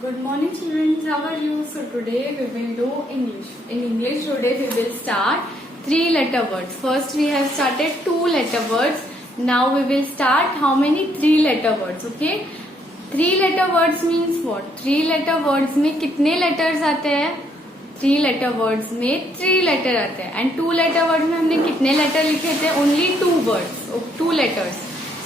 Good morning children, how are you? So today we will do English. In English today we will start 3-letter words. First we have started 2-letter words. Now we will start how many 3-letter words, okay? 3-letter words means what? 3-letter words में कितने letters आते हैं? 3-letter words में 3 letter आते हैं. And 2-letter words में हमने कितने letter लिखे थे? Only 2 words, 2 letters.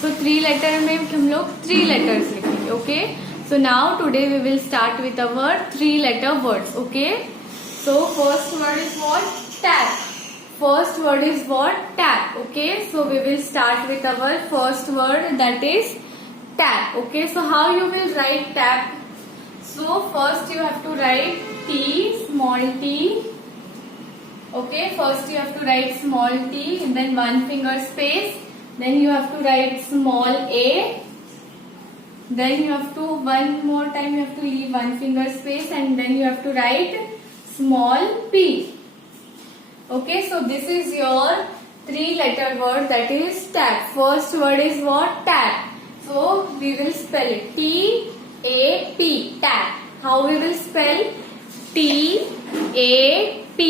So 3-letter में हम लोग 3 letters लिखेंगे, okay? So now today we will start with our 3-letter words, okay? So first word is what? Tap. First word is what? Tap, okay? So we will start with our first word, that is tap, okay? So how you will write tap? So first you have to write T, small t, okay? First you have to write small t and then one finger space. Then you have to write small a. Then you have to, one more time you have to leave one finger space and then you have to write small p. Okay, so this is your 3-letter word, that is tap. First word is what? Tap. So we will spell it T-A-P, tap. How we will spell? T-A-P,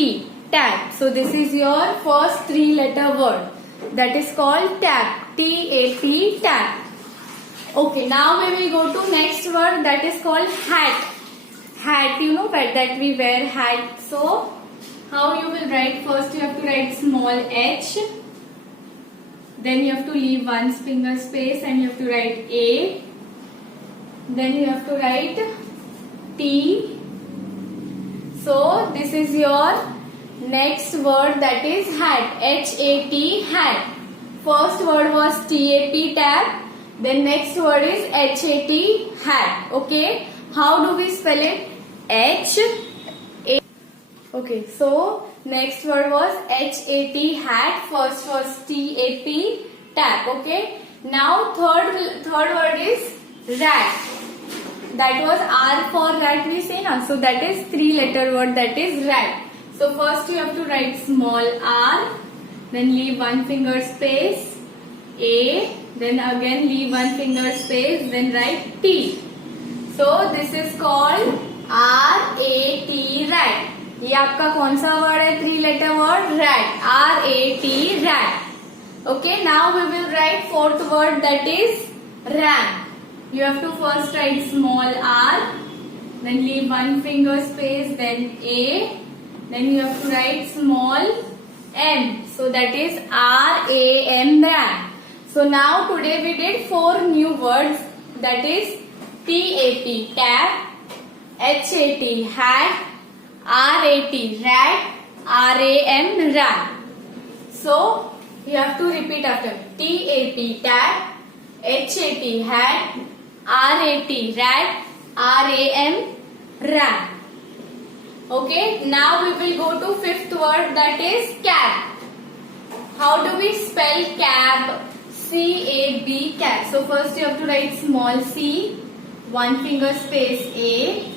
tap. So this is your first 3-letter word, that is called tap. T-A-P, tap. Okay, now we will go to next word, that is called hat. Hat, you know that we wear hat. So how you will write? First you have to write small h. Then you have to leave one finger space and you have to write a. Then you have to write t. So this is your next word, that is hat. H-A-T, hat. First word was T-A-P, tap. Then next word is H-A-T, hat. Okay. How do we spell it? H-A. Okay. So next word was H-A-T, hat. First was T-A-P, tap. Okay. Now third word is rat. That was R for rat we say now. So that is 3-letter word, that is rat. So first you have to write small r. Then leave one finger space. A. Then again leave one finger space, then write T. So this is called R-A-T, rat. ये आपका कौन सा word है? 3-letter word, rat. R-A-T, rat. Okay, now we will write fourth word, that is ram. You have to first write small r, then leave one finger space, then A. Then you have to write small m. So that is R-A-M, ram. So now today we did 4 new words, that is T-A-P, tap, H-A-T, hat, R-A-T, rat, R-A-M, ram. So you have to repeat after me. T-A-P, tap, H-A-T, hat, R-A-T, rat, R-A-M, ram. Okay, now we will go to 5th word, that is cab. How do we spell cab? C-A-B, cab. So first you have to write small c, one finger space A,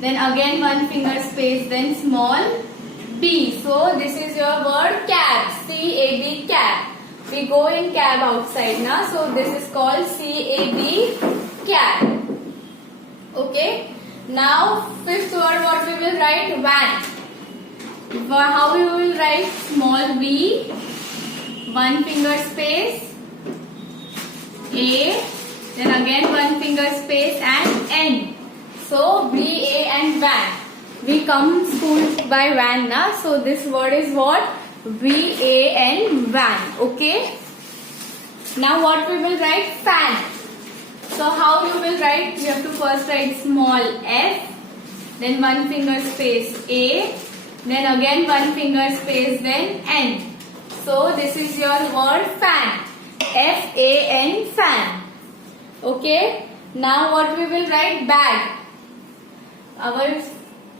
then again one finger space, then small b. So this is your word cab, C-A-B, cab. We go in cab outside now, so this is called C-A-B, cab. Okay. Now 5th word, what we will write? Van. How we will write? Small b, one finger space, A, then again one finger space and N. So V-A and van. We come school by van na. So this word is what? V-A-N, van. Okay. Now what we will write? Fan. So how you will write? You have to first write small f, then one finger space A, then again one finger space, then N. So this is your word fan. F-A-N, fan. Okay. Now what we will write? Bag. Our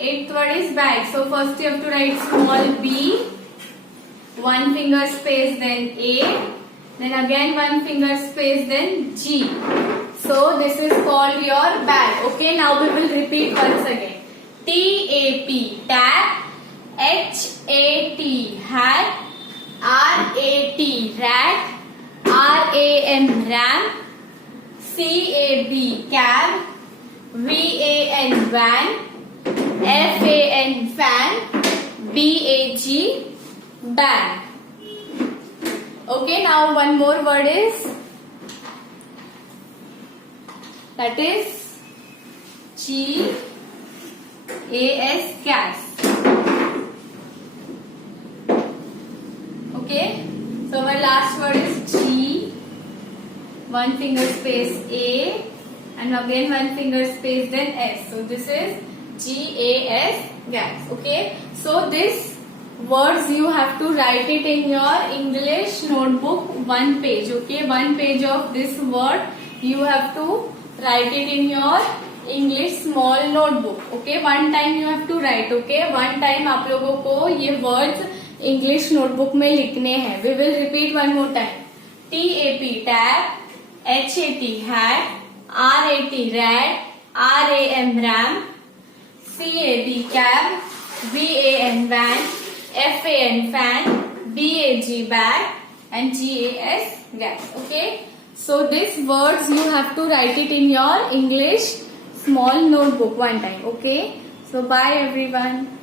8th word is bag. So first you have to write small b, one finger space, then A, then again one finger space, then G. So this is called your bag. Okay. Now we will repeat once again. T-A-P, tap, H-A-T, hat, R-A-T, rat, R-A-M, ram, C-A-B, cab, VAN van, FAN fan, BAG bag. Okay, now one more word is, that is GAS gas. Okay, so our last word is G, one finger space A, and again one finger space then S. So this is GAS gas. Okay, so this words you have to write it in your English notebook, one page. Okay, one page of this word you have to write it in your English small notebook. Okay, one time you have to write. Okay, one time आप लोगों को ये words English notebook में लिखने हैं. We will repeat one more time. TAP tap, HAT hat, RAT rat, RAM ram, CAB cab, VAN van, FAN fan, BAG bag, and GAS gas. Okay, so these words you have to write it in your English small notebook one time. Okay, so bye everyone.